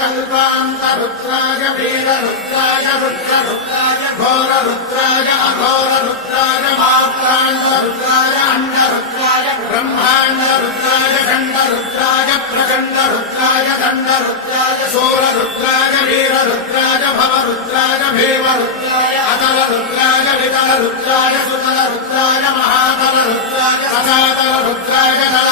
कल्पान्तरुद्राय वीररुद्राय रुद्ररुद्राय घोररुद्राय अघोररुद्राय मात्राण्डरुद्राय अण्डरुद्राय ब्रह्माण्डरुद्राय खण्डरुद्राय प्रचण्डरुद्राय दण्डरुद्राय शूररुद्राय वीररुद्राय भवरुद्राय भीमरुद्राय अतलरुद्राय वितलरुद्राय सुतलरुद्राय महातलरुद्राय सदातलरुद्राय